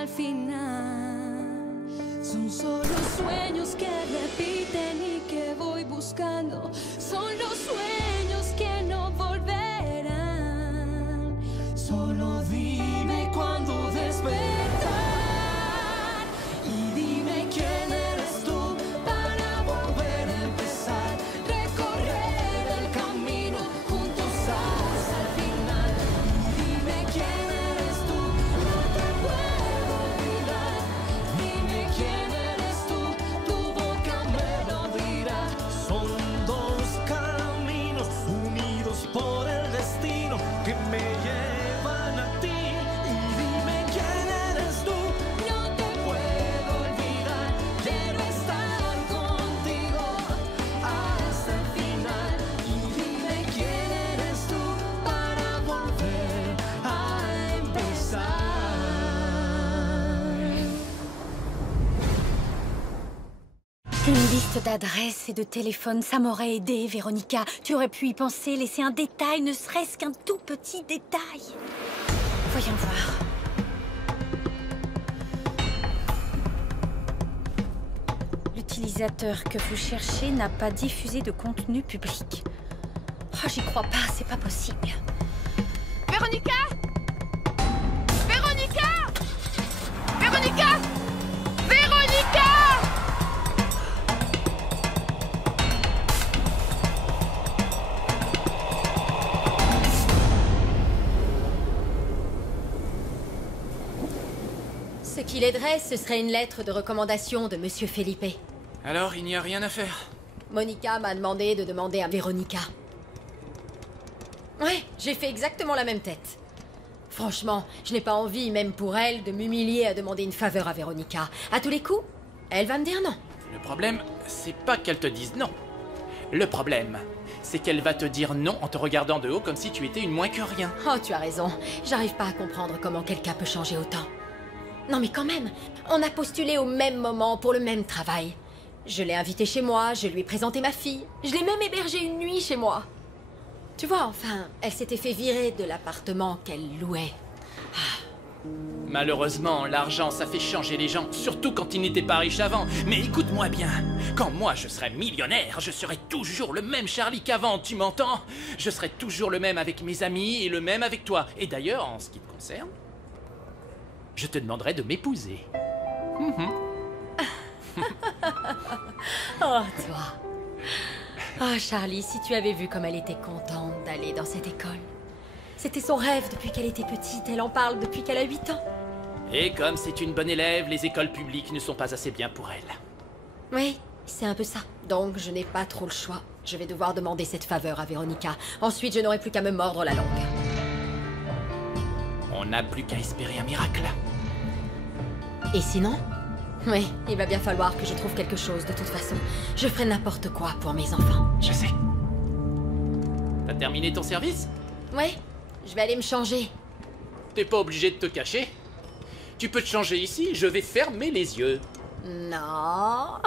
al final. Son solo sueños que repiten y que voy buscando. Son los sueños que no volverán. Solo dime cuándo despertar. Y dime quién eres tú para volver a empezar. Recorrer el camino juntos hasta el final. Y dime quién eres tú, no te puedo olvidar. Dime quién eres tú, tu boca me lo dirá. Son dos caminos unidos por el destino que me llevan a ti. Y dime quién eres tú. No te puedo olvidar, quiero estar contigo hasta el final. Y dime quién eres tú para volver a empezar. Une liste d'adresses et de téléphones, ça m'aurait aidé, Véronica. Tu aurais pu y penser, laisser un détail, ne serait-ce qu'un tout petit détail. Voyons voir. L'utilisateur que vous cherchez n'a pas diffusé de contenu public. Oh, j'y crois pas, c'est pas possible. Véronica! Véronica! Véronica! Véronica! Ce qui l'aiderait, ce serait une lettre de recommandation de Monsieur Felipe. Alors, il n'y a rien à faire. Monica m'a demandé de demander à Véronica. Ouais, j'ai fait exactement la même tête. Franchement, je n'ai pas envie, même pour elle, de m'humilier à demander une faveur à Véronica. À tous les coups, elle va me dire non. Le problème, c'est pas qu'elle te dise non. Le problème, c'est qu'elle va te dire non en te regardant de haut comme si tu étais une moins que rien. Oh, tu as raison. J'arrive pas à comprendre comment quelqu'un peut changer autant. Non mais quand même, on a postulé au même moment pour le même travail. Je l'ai invitée chez moi, je lui ai présenté ma fille. Je l'ai même hébergée une nuit chez moi. Tu vois, enfin, elle s'était fait virer de l'appartement qu'elle louait. Malheureusement, l'argent, ça fait changer les gens, surtout quand ils n'étaient pas riches avant. Mais écoute-moi bien, quand moi je serai millionnaire, je serai toujours le même Charlie qu'avant, tu m'entends? Je serai toujours le même avec mes amis et le même avec toi. Et d'ailleurs, en ce qui te concerne, je te demanderai de m'épouser. Oh, toi. Oh, Charlie, si tu avais vu comme elle était contente d'aller dans cette école. C'était son rêve depuis qu'elle était petite, elle en parle depuis qu'elle a 8 ans. Et comme c'est une bonne élève, les écoles publiques ne sont pas assez bien pour elle. Oui, c'est un peu ça. Donc, je n'ai pas trop le choix. Je vais devoir demander cette faveur à Véronica. Ensuite, je n'aurai plus qu'à me mordre la langue. On n'a plus qu'à espérer un miracle. Et sinon? Oui, il va bien falloir que je trouve quelque chose de toute façon. Je ferai n'importe quoi pour mes enfants. Je sais. T'as terminé ton service? Ouais, je vais aller me changer. T'es pas obligé de te cacher. Tu peux te changer ici, je vais fermer les yeux. Non.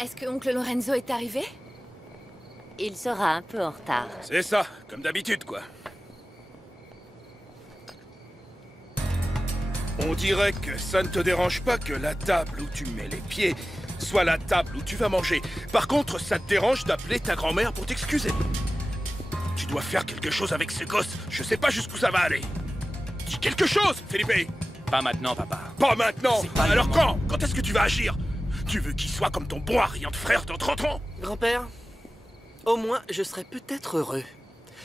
Est-ce que oncle Lorenzo est arrivé? Il sera un peu en retard. C'est ça, comme d'habitude, quoi. On dirait que ça ne te dérange pas que la table où tu mets les pieds soit la table où tu vas manger. Par contre, ça te dérange d'appeler ta grand-mère pour t'excuser. Tu dois faire quelque chose avec ce gosse. Je sais pas jusqu'où ça va aller. Dis quelque chose, Felipe. Pas maintenant, papa. Pas maintenant. C'est pas Alors le quand? Quand est-ce que tu vas agir? Tu veux qu'il soit comme ton bon Ariane frère dans 30 ans? Grand-père, au moins je serais peut-être heureux.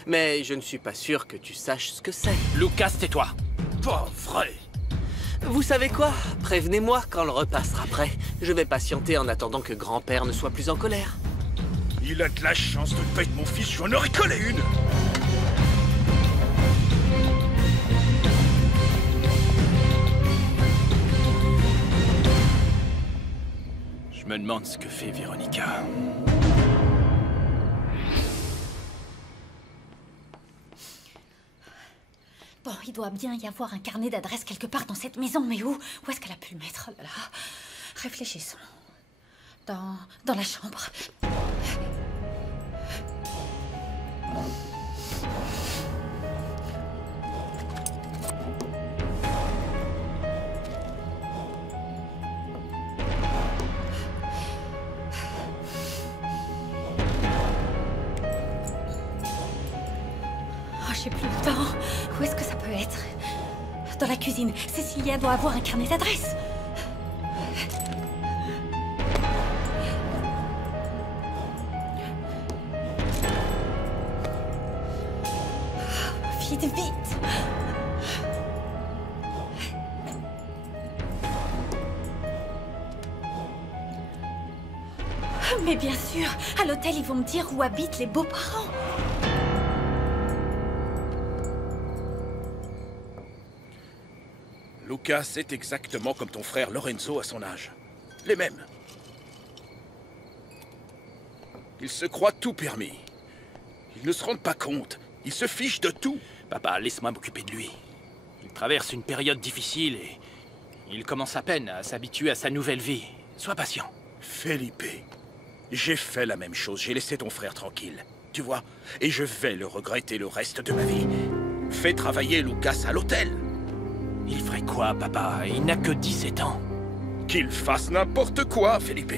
Mais je ne suis pas sûr que tu saches ce que c'est. Lucas, tais-toi. Pas vrai. Vous savez quoi? Prévenez-moi quand le repas sera prêt. Je vais patienter en attendant que grand-père ne soit plus en colère. Il a de la chance de ne pas être mon fils, je lui en aurais collé une. Je me demande ce que fait Véronica. Bon, il doit bien y avoir un carnet d'adresses quelque part dans cette maison, mais où? Où est-ce qu'elle a pu le mettre? Oh là là. Réfléchissons. dans la chambre. Oh, j'ai plus le temps. Où est-ce que ça peut être? Dans la cuisine. Cecilia doit avoir un carnet d'adresses. Vite, vite! Mais bien sûr, à l'hôtel, ils vont me dire où habitent les beaux-parents. Lucas, c'est exactement comme ton frère Lorenzo à son âge. Les mêmes. Ils se croient tout permis. Ils ne se rendent pas compte. Ils se fichent de tout. Papa, laisse-moi m'occuper de lui. Il traverse une période difficile et il commence à peine à s'habituer à sa nouvelle vie. Sois patient. Felipe, j'ai fait la même chose. J'ai laissé ton frère tranquille. Tu vois? Et je vais le regretter le reste de ma vie. Fais travailler Lucas à l'hôtel. Il ferait quoi, papa? Il n'a que 17 ans. Qu'il fasse n'importe quoi, Felipe.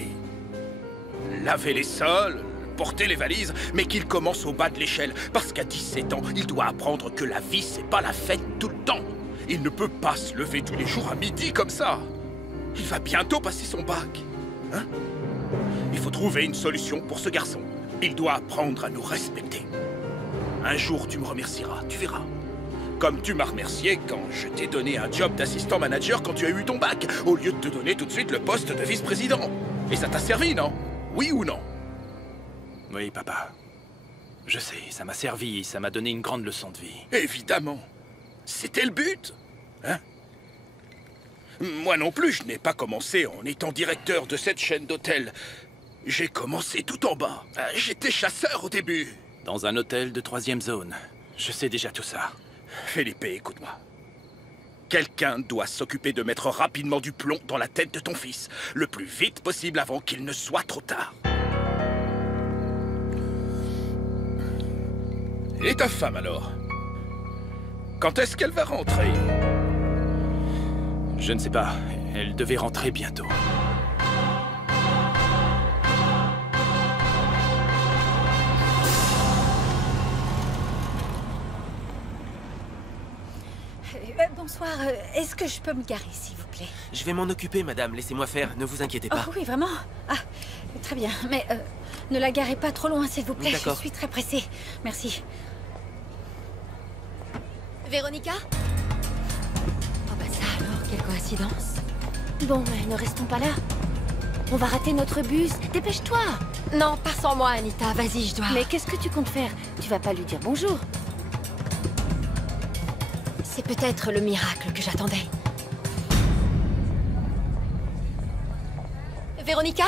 Laver les sols, porter les valises, mais qu'il commence au bas de l'échelle. Parce qu'à 17 ans, il doit apprendre que la vie, c'est pas la fête tout le temps. Il ne peut pas se lever tous les jours à midi comme ça. Il va bientôt passer son bac. Hein? Il faut trouver une solution pour ce garçon. Il doit apprendre à nous respecter. Un jour, tu me remercieras, tu verras. Comme tu m'as remercié quand je t'ai donné un job d'assistant manager quand tu as eu ton bac, au lieu de te donner tout de suite le poste de vice-président. Et ça t'a servi, non? Oui ou non? Oui, papa. Je sais, ça m'a servi, ça m'a donné une grande leçon de vie. Évidemment. C'était le but. Hein? Moi non plus, je n'ai pas commencé en étant directeur de cette chaîne d'hôtels. J'ai commencé tout en bas. J'étais chasseur au début. Dans un hôtel de 3e zone. Je sais déjà tout ça. Felipe, écoute-moi. Quelqu'un doit s'occuper de mettre rapidement du plomb dans la tête de ton fils. Le plus vite possible avant qu'il ne soit trop tard. Et ta femme alors? Quand est-ce qu'elle va rentrer? Je ne sais pas. Elle devait rentrer bientôt. Bonsoir, est-ce que je peux me garer, s'il vous plaît? Je vais m'en occuper, madame. Laissez-moi faire. Ne vous inquiétez pas. Oh oui, vraiment? Ah, très bien. Mais ne la garez pas trop loin, s'il vous plaît. D'accord. Je suis très pressée. Merci. Véronica? Oh bah ça alors, quelle coïncidence. Bon, mais ne restons pas là. On va rater notre bus. Dépêche-toi. Non, pas sans moi, Anita. Vas-y, je dois... Mais qu'est-ce que tu comptes faire? Tu vas pas lui dire bonjour? C'est peut-être le miracle que j'attendais. Véronica?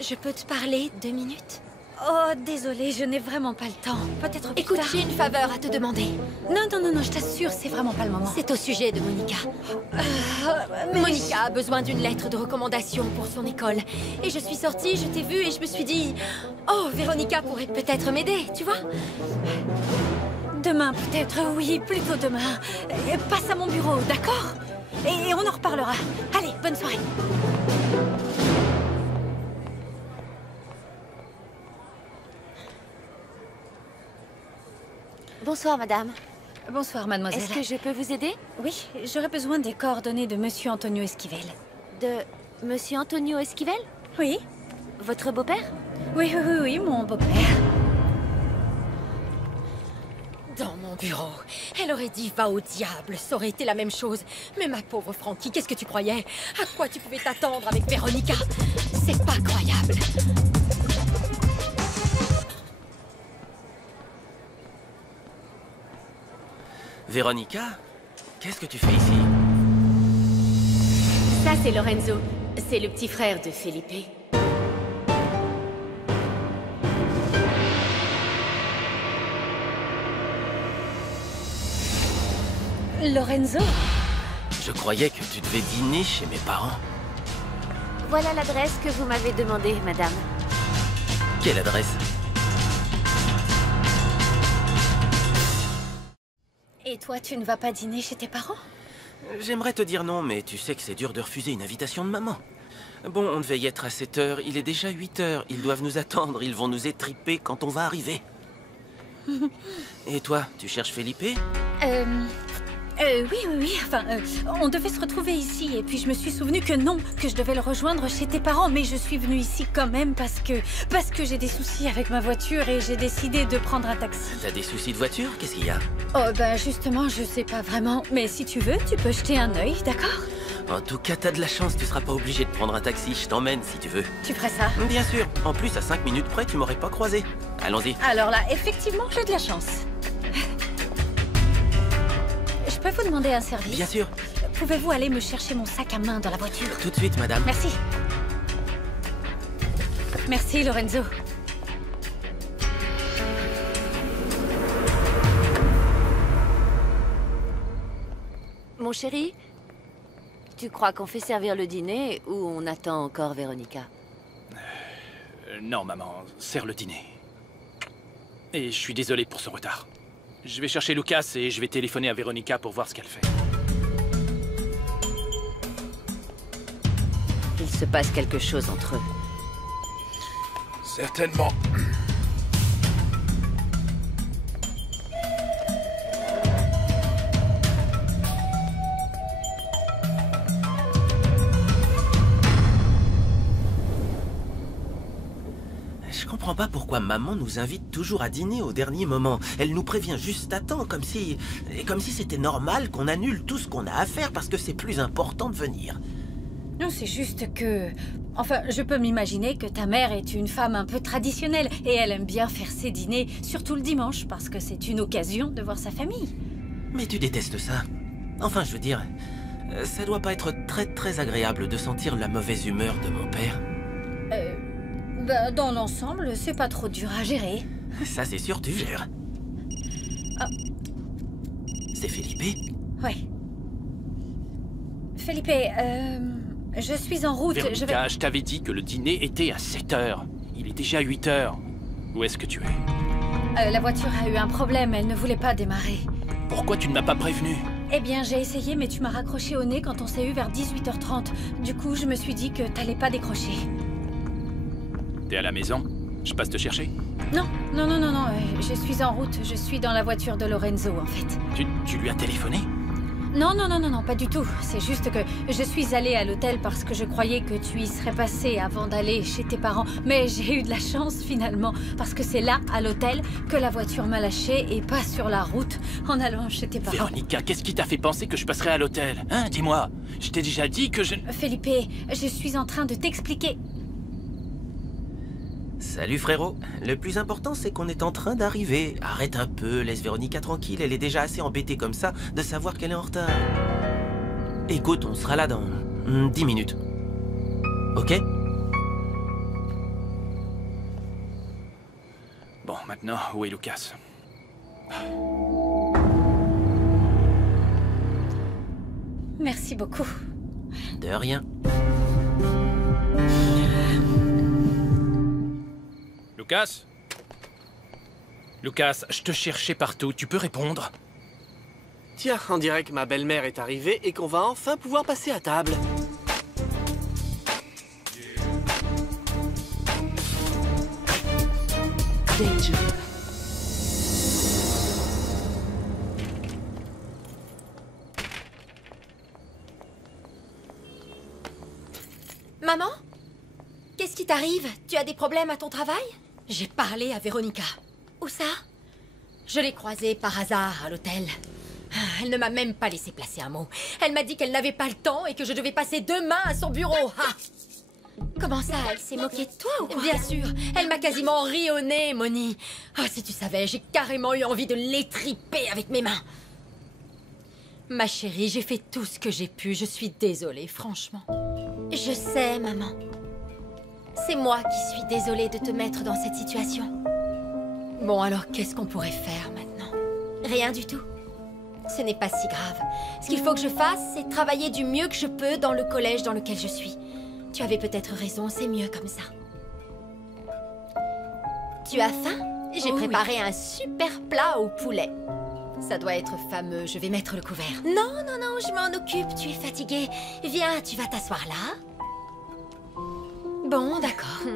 Je peux te parler 2 minutes? Oh, désolée, je n'ai vraiment pas le temps. Peut-être plus Écoute, tard. j'ai une faveur à te demander. Non, non, non, non, je t'assure, c'est vraiment pas le moment. C'est au sujet de Monica. Monica a besoin d'une lettre de recommandation pour son école. Et je suis sortie, je t'ai vue et je me suis dit... Oh, Véronica pourrait peut-être m'aider, tu vois? Demain, peut-être, oui, plutôt demain. Passe à mon bureau, d'accord? Et on en reparlera. Allez, bonne soirée. Bonsoir, madame. Bonsoir, mademoiselle. Est-ce que je peux vous aider? Oui, j'aurais besoin des coordonnées de Monsieur Antonio Esquivel. De Monsieur Antonio Esquivel? Oui. Votre beau-père? Oui, oui, oui, oui, mon beau-père. Dans mon bureau. Elle aurait dit va au diable, ça aurait été la même chose. Mais ma pauvre Frankie, qu'est-ce que tu croyais? À quoi tu pouvais t'attendre avec Véronica? C'est pas croyable. Véronica? Qu'est-ce que tu fais ici? Ça, c'est Lorenzo. C'est le petit frère de Felipe. Lorenzo? Je croyais que tu devais dîner chez mes parents. Voilà l'adresse que vous m'avez demandée, madame. Quelle adresse? Et toi, tu ne vas pas dîner chez tes parents? J'aimerais te dire non, mais tu sais que c'est dur de refuser une invitation de maman. Bon, on devait y être à 7 h, il est déjà 8 h. Ils doivent nous attendre, ils vont nous étriper quand on va arriver. Et toi, tu cherches Felipe? Oui. Enfin, on devait se retrouver ici. Et puis je me suis souvenu que non, que je devais le rejoindre chez tes parents. Mais je suis venue ici quand même parce que j'ai des soucis avec ma voiture et j'ai décidé de prendre un taxi. T'as des soucis de voiture? Qu'est-ce qu'il y a? Oh, ben justement, je sais pas vraiment. Mais si tu veux, tu peux jeter un œil, d'accord? En tout cas, t'as de la chance, tu seras pas obligé de prendre un taxi. Je t'emmène si tu veux. Tu ferais ça? Bien sûr. En plus, à 5 minutes près, tu m'aurais pas croisé. Allons-y. Alors là, effectivement, j'ai de la chance. Je peux vous demander un service? Bien sûr. Pouvez-vous aller me chercher mon sac à main dans la voiture? Tout de suite, madame. Merci. Merci, Lorenzo. Mon chéri, tu crois qu'on fait servir le dîner ou on attend encore Véronica? Non, maman, sers le dîner. Et je suis désolé pour ce retard. Je vais chercher Lucas et je vais téléphoner à Véronica pour voir ce qu'elle fait. Il se passe quelque chose entre eux. Certainement. Je comprends pas pourquoi maman nous invite toujours à dîner au dernier moment. Elle nous prévient juste à temps, comme si c'était normal qu'on annule tout ce qu'on a à faire parce que c'est plus important de venir. Non, c'est juste que... Enfin, je peux m'imaginer que ta mère est une femme un peu traditionnelle et elle aime bien faire ses dîners, surtout le dimanche, parce que c'est une occasion de voir sa famille. Mais tu détestes ça. Enfin, je veux dire, ça doit pas être très agréable de sentir la mauvaise humeur de mon père. Bah, dans l'ensemble, c'est pas trop dur à gérer. Ça, c'est sûr, tu gères. Ah. C'est Felipe? Ouais. Felipe, je suis en route. Véronica, je t'avais dit que le dîner était à 7 h. Il est déjà 8 h. Où est-ce que tu es? La voiture a eu un problème, elle ne voulait pas démarrer. Pourquoi tu ne m'as pas prévenu? Eh bien, j'ai essayé, mais tu m'as raccroché au nez quand on s'est eu vers 18h30. Du coup, je me suis dit que t'allais pas décrocher. T'es à la maison? Je passe te chercher? Non, je suis en route. Je suis dans la voiture de Lorenzo, en fait. Tu lui as téléphoné? Non, pas du tout. C'est juste que je suis allée à l'hôtel parce que je croyais que tu y serais passé avant d'aller chez tes parents. Mais j'ai eu de la chance, finalement, parce que c'est là, à l'hôtel, que la voiture m'a lâchée et pas sur la route en allant chez tes parents. Véronica, qu'est-ce qui t'a fait penser que je passerais à l'hôtel? Hein, dis-moi. Je t'ai déjà dit que je... Felipe, je suis en train de t'expliquer... Salut frérot. Le plus important, c'est qu'on est en train d'arriver. Arrête un peu, laisse Véronica tranquille. Elle est déjà assez embêtée comme ça de savoir qu'elle est en retard. Écoute, on sera là dans 10 minutes. Ok? Bon, maintenant, où est Lucas? Merci beaucoup. De rien. Lucas? Lucas, je te cherchais partout, tu peux répondre? Tiens, on dirait que ma belle-mère est arrivée et qu'on va enfin pouvoir passer à table. Danger. Maman? Qu'est-ce qui t'arrive? Tu as des problèmes à ton travail? J'ai parlé à Véronica. Où ça? Je l'ai croisée par hasard à l'hôtel. Elle ne m'a même pas laissé placer un mot. Elle m'a dit qu'elle n'avait pas le temps et que je devais passer demain à son bureau. Ah! Comment ça? Elle s'est moquée de toi ou quoi? Bien sûr. Elle m'a quasiment ri au nez, Moni. Ah, si tu savais, j'ai carrément eu envie de l'étriper avec mes mains. Ma chérie, j'ai fait tout ce que j'ai pu. Je suis désolée, franchement. Je sais, maman. C'est moi qui suis désolée de te mettre dans cette situation. Bon, alors qu'est-ce qu'on pourrait faire maintenant? Rien du tout. Ce n'est pas si grave. Ce qu'il faut que je fasse, c'est travailler du mieux que je peux dans le collège dans lequel je suis. Tu avais peut-être raison, c'est mieux comme ça. Tu as faim? J'ai préparé un super plat au poulet. Ça doit être fameux, je vais mettre le couvert. Non, non, non, je m'en occupe, tu es fatiguée. Viens, tu vas t'asseoir là. Bon, d'accord.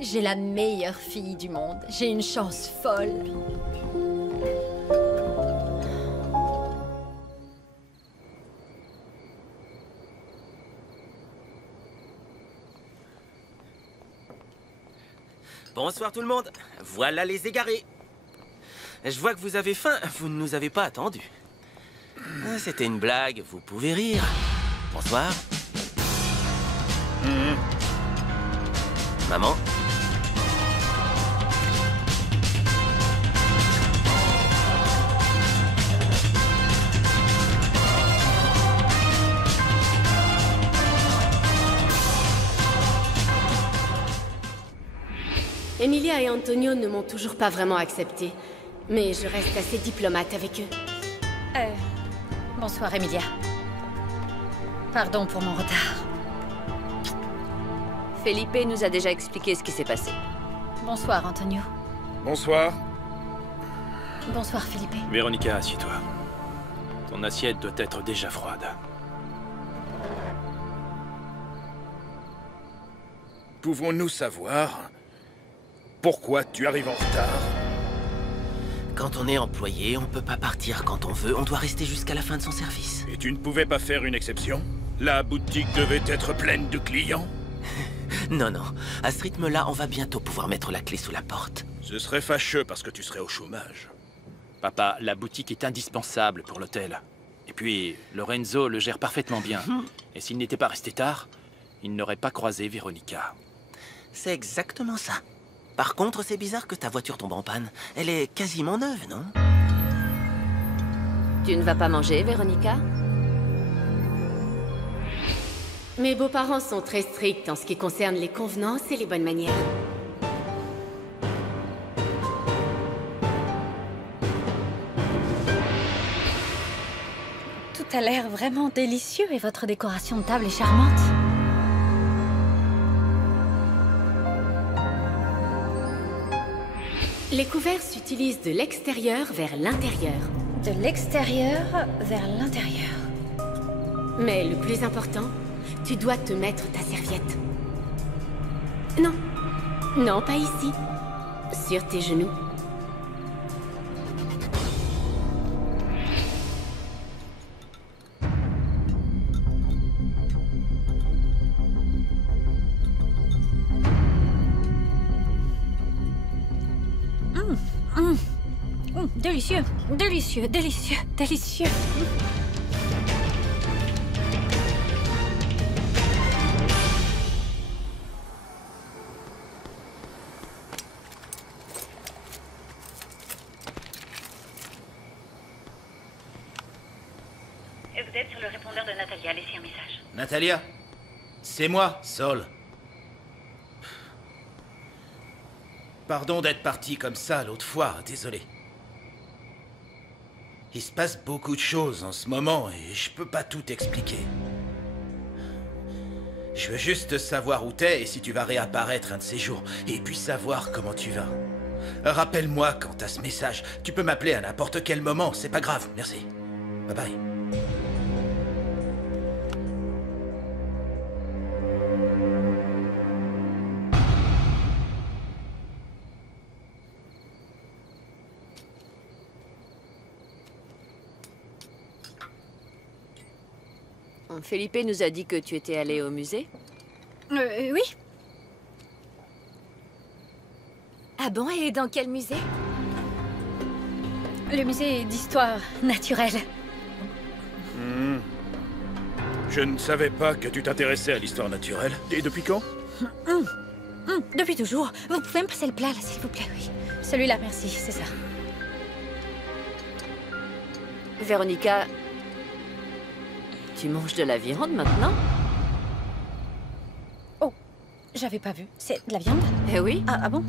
J'ai la meilleure fille du monde. J'ai une chance folle. Bonsoir tout le monde. Voilà les égarés. Je vois que vous avez faim. Vous ne nous avez pas attendus. C'était une blague. Vous pouvez rire. Bonsoir. Maman. Emilia et Antonio ne m'ont toujours pas vraiment accepté, mais je reste assez diplomate avec eux. Bonsoir, Emilia. Pardon pour mon retard. Felipe nous a déjà expliqué ce qui s'est passé. Bonsoir, Antonio. Bonsoir. Bonsoir, Felipe. Véronica, assieds-toi. Ton assiette doit être déjà froide. Pouvons-nous savoir pourquoi tu arrives en retard? Quand on est employé, on peut pas partir quand on veut. On doit rester jusqu'à la fin de son service. Et tu ne pouvais pas faire une exception? La boutique devait être pleine de clients? Non, non. À ce rythme-là, on va bientôt pouvoir mettre la clé sous la porte. Ce serait fâcheux parce que tu serais au chômage. Papa, la boutique est indispensable pour l'hôtel. Et puis, Lorenzo le gère parfaitement bien. Et s'il n'était pas resté tard, il n'aurait pas croisé Véronica. C'est exactement ça. Par contre, c'est bizarre que ta voiture tombe en panne. Elle est quasiment neuve, non? Tu ne vas pas manger, Véronica? Mes beaux-parents sont très stricts en ce qui concerne les convenances et les bonnes manières. Tout a l'air vraiment délicieux et votre décoration de table est charmante. Les couverts s'utilisent de l'extérieur vers l'intérieur. De l'extérieur vers l'intérieur. Mais le plus important, tu dois te mettre ta serviette. Non. Non, pas ici. Sur tes genoux. Délicieux, délicieux, délicieux, délicieux. Vous êtes sur le répondeur de Natalia, laissez un message. Natalia? C'est moi, Saul. Pardon d'être parti comme ça l'autre fois, désolé. Il se passe beaucoup de choses en ce moment et je peux pas tout expliquer. Je veux juste savoir où t'es et si tu vas réapparaître un de ces jours. Et puis savoir comment tu vas. Rappelle-moi quand t'as ce message. Tu peux m'appeler à n'importe quel moment, c'est pas grave, merci. Bye bye. Felipe nous a dit que tu étais allé au musée. Oui. Ah bon, et dans quel musée? Le musée d'histoire naturelle. Je ne savais pas que tu t'intéressais à l'histoire naturelle. Et depuis quand? Depuis toujours. Vous pouvez me passer le plat, là, s'il vous plaît, oui. Celui-là, merci, c'est ça. Véronica, tu manges de la viande maintenant? Oh, j'avais pas vu. C'est de la viande? Eh oui. Ah bon?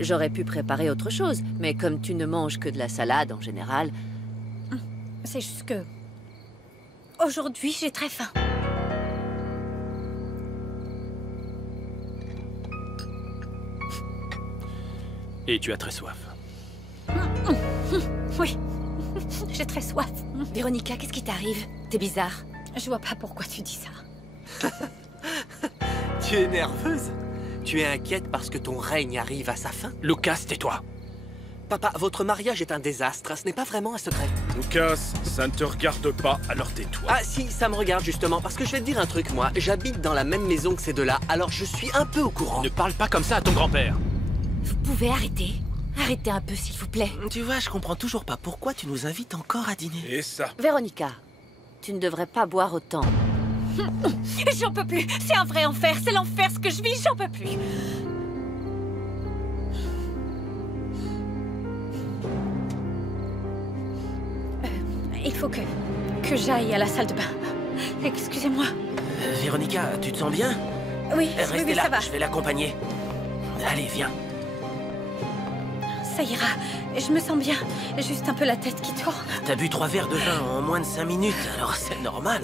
J'aurais pu préparer autre chose, mais comme tu ne manges que de la salade en général... C'est juste que... Aujourd'hui, j'ai très faim. Et tu as très soif. Oui, j'ai très soif. Véronica, qu'est-ce qui t'arrive? T'es bizarre. Je vois pas pourquoi tu dis ça. Tu es nerveuse? Tu es inquiète parce que ton règne arrive à sa fin? Lucas, tais-toi. Papa, votre mariage est un désastre, ce n'est pas vraiment un secret. Lucas, ça ne te regarde pas, alors tais-toi. Ah si, ça me regarde justement, parce que je vais te dire un truc, moi. J'habite dans la même maison que ces deux-là, alors je suis un peu au courant. Ne parle pas comme ça à ton grand-père. Vous pouvez arrêter? Arrêtez un peu, s'il vous plaît. Tu vois, je comprends toujours pas pourquoi tu nous invites encore à dîner. Et ça? Véronica, tu ne devrais pas boire autant. J'en peux plus. C'est un vrai enfer. C'est l'enfer ce que je vis. J'en peux plus. Il faut que j'aille à la salle de bain. Excusez-moi. Véronica, tu te sens bien? Oui, Restez oui, là, ça va. je vais l'accompagner. Allez, viens. Ça ira. Je me sens bien. Juste un peu la tête qui tourne. T'as bu 3 verres de vin en moins de 5 minutes, alors c'est normal.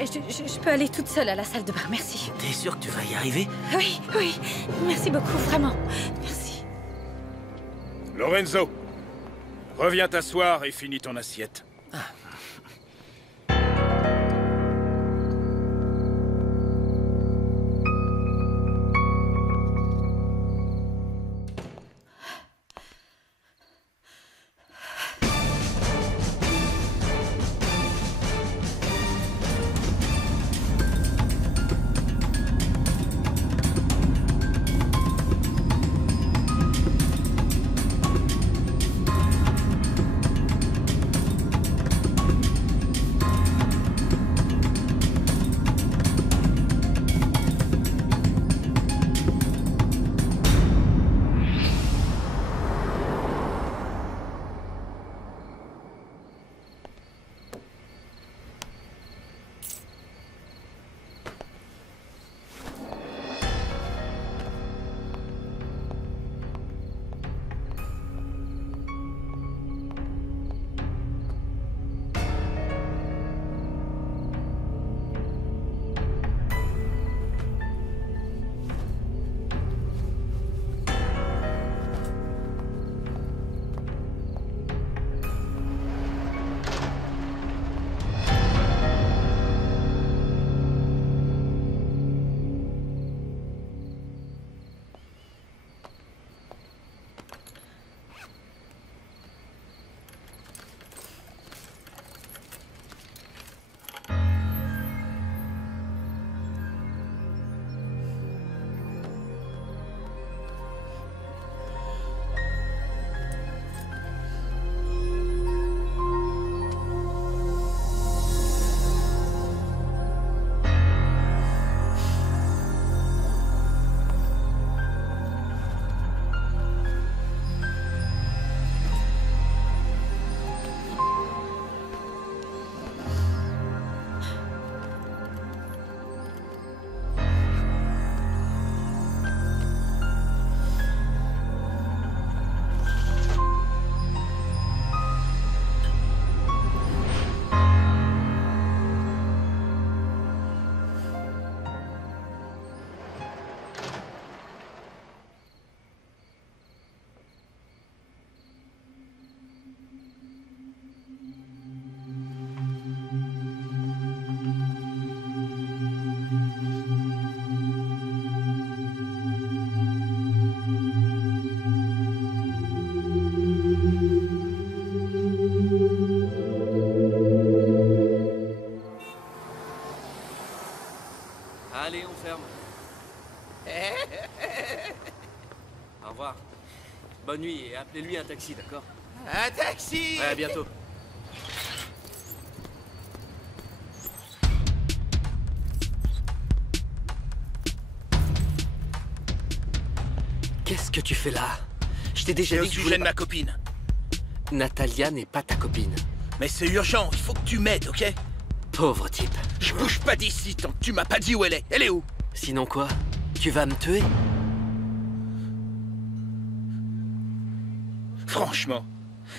Je peux aller toute seule à la salle de bain, merci. T'es sûr que tu vas y arriver? Oui, oui. Merci beaucoup, vraiment. Merci. Lorenzo, reviens t'asseoir et finis ton assiette. Allez, on ferme. Au revoir. Bonne nuit et appelez-lui un taxi, d'accord? Un taxi! Ouais, à bientôt. Qu'est-ce que tu fais là? Je t'ai déjà C'est au dit que je sujet voulais de ma copine. Natalia n'est pas ta copine. Mais c'est urgent, il faut que tu m'aides, ok? Pauvre type. Je bouge pas d'ici tant que tu m'as pas dit où elle est. Elle est où? Sinon quoi? Tu vas me tuer? Franchement,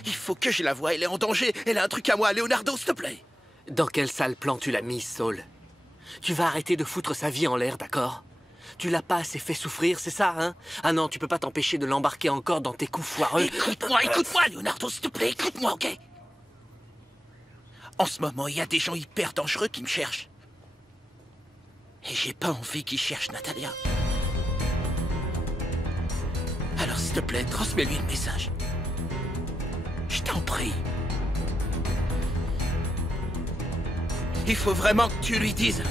Il faut que je la voie, elle est en danger. Elle a un truc à moi, Leonardo, s'il te plaît. Dans quel sale plan tu l'as mise, Saul? Tu vas arrêter de foutre sa vie en l'air, d'accord? Tu l'as pas assez fait souffrir, c'est ça, hein? Ah non, tu peux pas t'empêcher de l'embarquer encore dans tes coups foireux. Écoute-moi, Leonardo, s'il te plaît, écoute-moi, ok? En ce moment, il y a des gens hyper dangereux qui me cherchent. Et j'ai pas envie qu'ils cherchent Natalia. Alors, s'il te plaît, transmets-lui le message. Je t'en prie. Il faut vraiment que tu lui dises.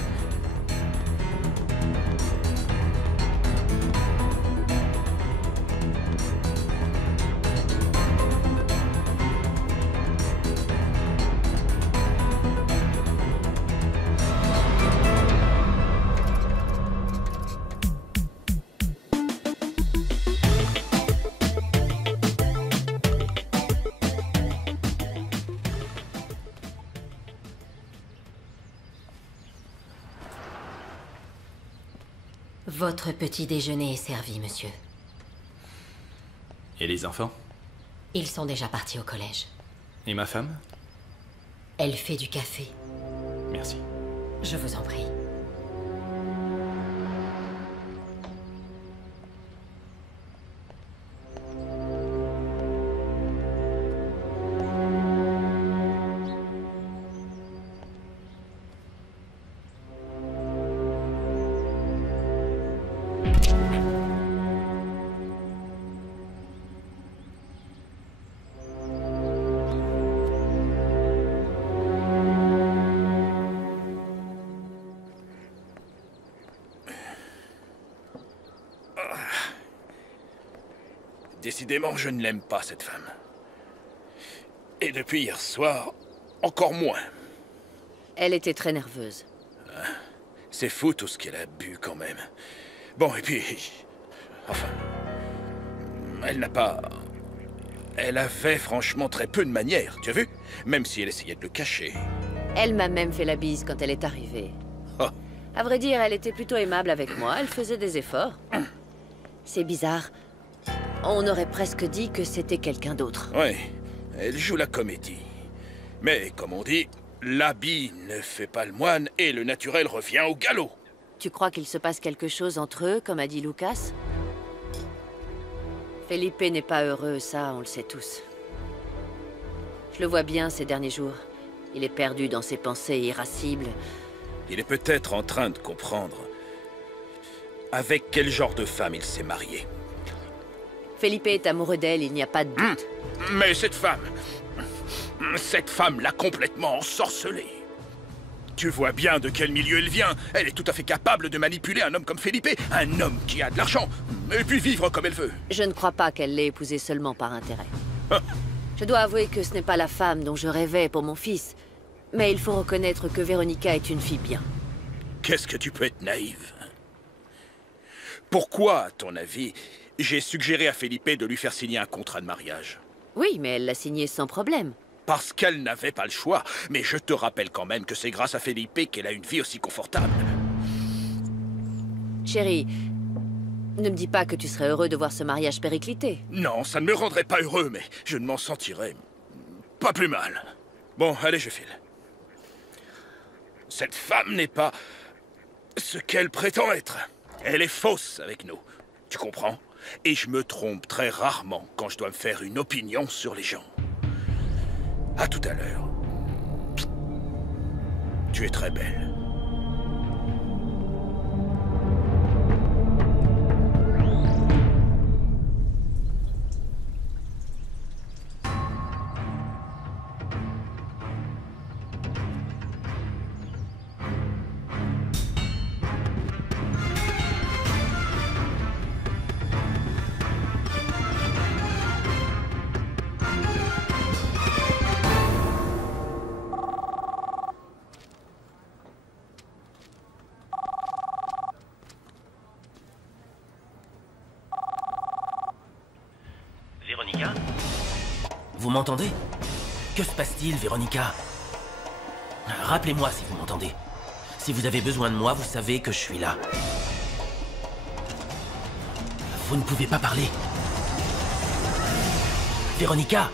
Votre petit déjeuner est servi, monsieur. Et les enfants? Ils sont déjà partis au collège. Et ma femme? Elle fait du café. Merci. Je vous en prie. Décidément, je ne l'aime pas, cette femme. Et depuis hier soir, encore moins. Elle était très nerveuse. C'est fou tout ce qu'elle a bu, quand même. Bon, et puis... Enfin... Elle n'a pas... Elle avait franchement très peu de manières, tu as vu? Même si elle essayait de le cacher. Elle m'a même fait la bise quand elle est arrivée. Oh. À vrai dire, elle était plutôt aimable avec moi. Elle faisait des efforts. C'est bizarre. On aurait presque dit que c'était quelqu'un d'autre. Oui, elle joue la comédie. Mais, comme on dit, l'habit ne fait pas le moine et le naturel revient au galop. Tu crois qu'il se passe quelque chose entre eux, comme a dit Lucas? Felipe n'est pas heureux, ça, on le sait tous. Je le vois bien ces derniers jours. Il est perdu dans ses pensées irascibles. Il est peut-être en train de comprendre avec quel genre de femme il s'est marié. Felipe est amoureux d'elle, il n'y a pas de doute. Mais cette femme l'a complètement ensorcelée. Tu vois bien de quel milieu elle vient. Elle est tout à fait capable de manipuler un homme comme Felipe, un homme qui a de l'argent, et puis vivre comme elle veut. Je ne crois pas qu'elle l'ait épousé seulement par intérêt. Je dois avouer que ce n'est pas la femme dont je rêvais pour mon fils. Mais il faut reconnaître que Véronica est une fille bien. Qu'est-ce que tu peux être naïve? Pourquoi, à ton avis, j'ai suggéré à Felipe de lui faire signer un contrat de mariage? Oui, mais elle l'a signé sans problème. Parce qu'elle n'avait pas le choix. Mais je te rappelle quand même que c'est grâce à Felipe qu'elle a une vie aussi confortable. Chérie, ne me dis pas que tu serais heureux de voir ce mariage périclité. Non, ça ne me rendrait pas heureux, mais je ne m'en sentirais pas plus mal. Bon, allez, je file. Cette femme n'est pas ce qu'elle prétend être. Elle est fausse avec nous. Tu comprends? Et je me trompe très rarement quand je dois me faire une opinion sur les gens. À tout à l'heure. Tu es très belle. Véronica? Vous m'entendez? Que se passe-t-il, Véronica? Rappelez-moi si vous m'entendez. Si vous avez besoin de moi, vous savez que je suis là. Vous ne pouvez pas parler. Véronica?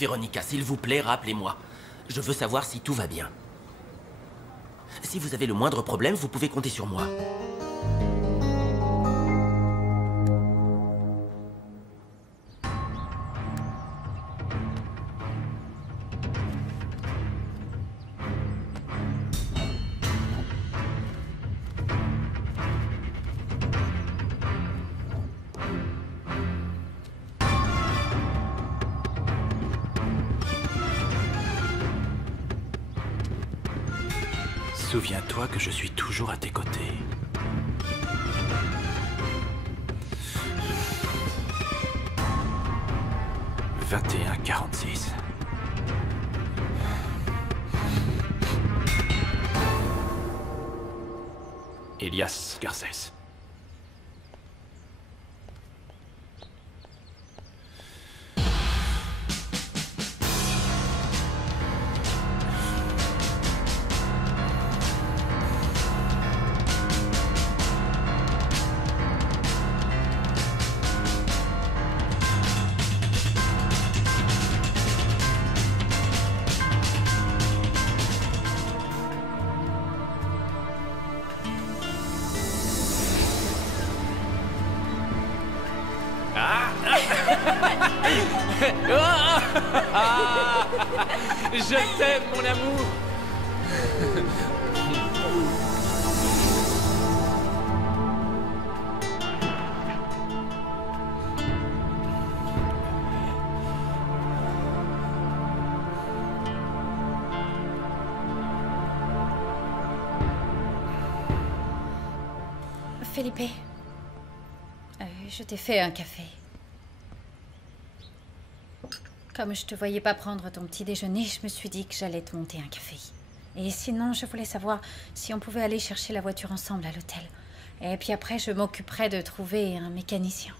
Véronica, s'il vous plaît, rappelez-moi. Je veux savoir si tout va bien. Si vous avez le moindre problème, vous pouvez compter sur moi. Souviens-toi que je suis toujours à tes côtés. « 21-46. Elias Garcès. Je t'aime, mon amour. Felipe, je t'ai fait un café. Comme je te voyais pas prendre ton petit déjeuner, je me suis dit que j'allais te monter un café. Et sinon, je voulais savoir si on pouvait aller chercher la voiture ensemble à l'hôtel. Et puis après, je m'occuperai de trouver un mécanicien.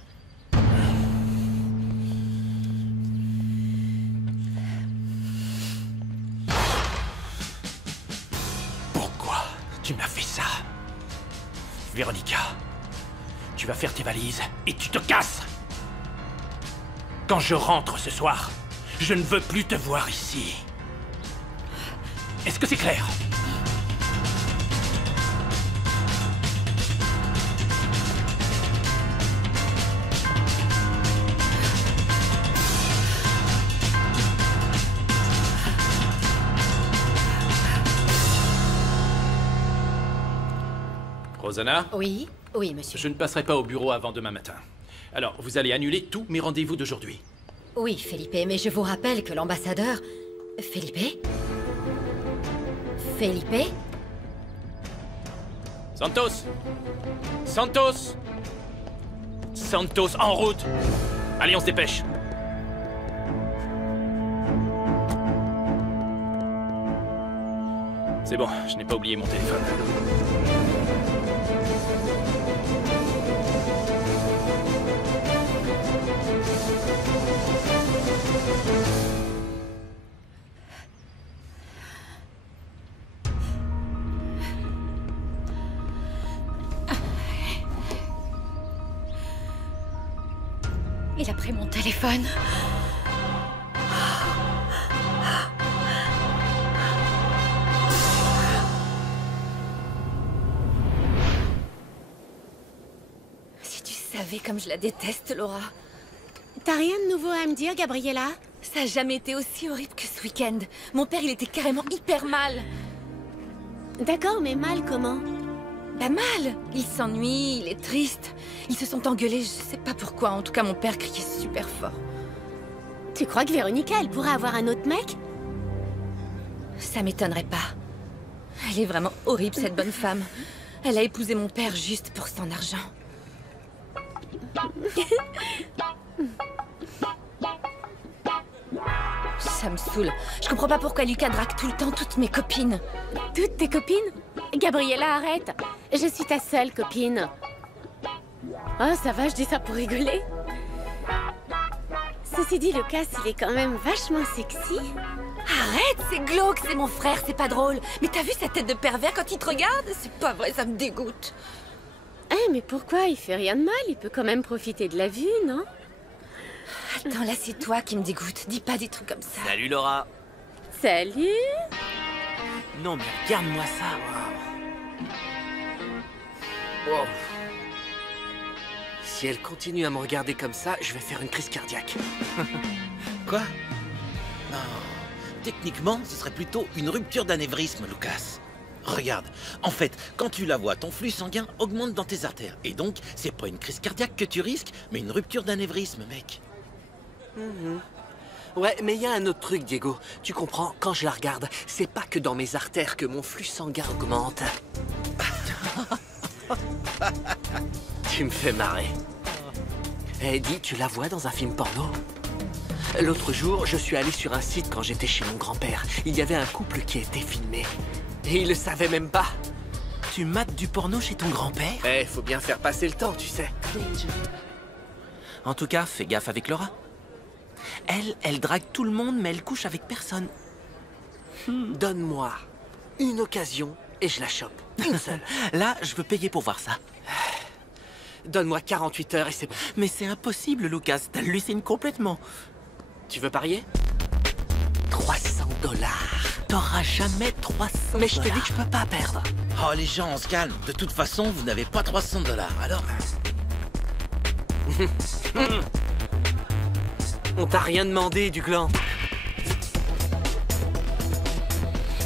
Pourquoi tu m'as fait ça? Véronica, tu vas faire tes valises et tu te casses. Quand je rentre ce soir, je ne veux plus te voir ici. Est-ce que c'est clair? Rosanna? Oui, oui, monsieur. Je ne passerai pas au bureau avant demain matin. Alors, vous allez annuler tous mes rendez-vous d'aujourd'hui. Oui, Felipe, mais je vous rappelle que l'ambassadeur... Felipe? Felipe? Santos! Santos! Santos, en route! Allez, on se dépêche! C'est bon, je n'ai pas oublié mon téléphone. Il a pris mon téléphone. Si tu savais comme je la déteste, Laura. T'as rien de nouveau à me dire, Gabriella? Ça a jamais été aussi horrible que ce week-end. Mon père, il était carrément hyper mal. D'accord, mais mal comment? Bah mal. Il s'ennuie, il est triste. Ils se sont engueulés, je sais pas pourquoi. En tout cas, mon père criait super fort. Tu crois que Véronica, elle pourrait avoir un autre mec? Ça m'étonnerait pas. Elle est vraiment horrible, cette bonne femme. Elle a épousé mon père juste pour son argent. Ça me saoule. Je comprends pas pourquoi Lucas drague tout le temps toutes mes copines. Toutes tes copines? Gabriella, arrête. Je suis ta seule copine. Oh, ça va, je dis ça pour rigoler. Ceci dit, Lucas, il est quand même vachement sexy. Arrête, c'est glauque, c'est mon frère, c'est pas drôle. Mais t'as vu sa tête de pervers quand il te regarde? C'est pas vrai, ça me dégoûte. Eh, mais pourquoi? Il fait rien de mal, il peut quand même profiter de la vue, non? Attends, là, c'est toi qui me dégoûte. Dis pas des trucs comme ça. Salut Laura. Salut. Non mais regarde-moi ça. Wow. Si elle continue à me regarder comme ça, je vais faire une crise cardiaque. Quoi? Non. Techniquement, ce serait plutôt une rupture d'anévrisme, Lucas. Regarde, en fait, quand tu la vois, ton flux sanguin augmente dans tes artères. Et donc, c'est pas une crise cardiaque que tu risques, mais une rupture d'anévrisme, mec. Ouais, mais il y a un autre truc, Diego. Tu comprends, quand je la regarde, c'est pas que dans mes artères que mon flux sanguin augmente. Tu me fais marrer. Eddie, tu la vois dans un film porno? L'autre jour, je suis allé sur un site quand j'étais chez mon grand-père. Il y avait un couple qui était filmé. Et il le savait même pas. Tu mates du porno chez ton grand-père? Eh, faut bien faire passer le temps, tu sais. En tout cas, fais gaffe avec Laura. Elle drague tout le monde, mais elle couche avec personne. Donne-moi une occasion et je la chope. Une seule. Là, je veux payer pour voir ça. Donne-moi 48 heures et c'est bon. Mais c'est impossible, Lucas. T'hallucines complètement. Tu veux parier? 300 $. T'auras jamais 300 $. Mais je te dis que je peux pas perdre. Oh, les gens, on se calme. De toute façon, vous n'avez pas 300 $. Alors... On t'a rien demandé, du gland.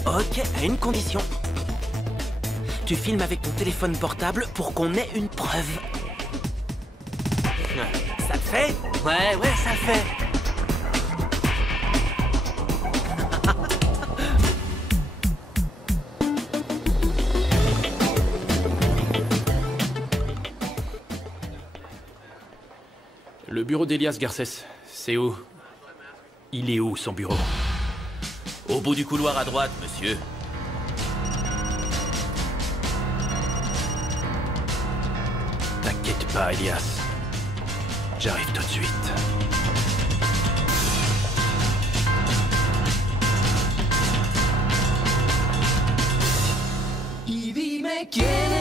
Ok, à une condition. Tu filmes avec ton téléphone portable pour qu'on ait une preuve. Ça te fait? Ouais, ça le fait. Le bureau d'Elias Garcés, c'est où? Il est où, son bureau? Au bout du couloir à droite, monsieur. T'inquiète pas, Elias. J'arrive tout de suite. Y dime quién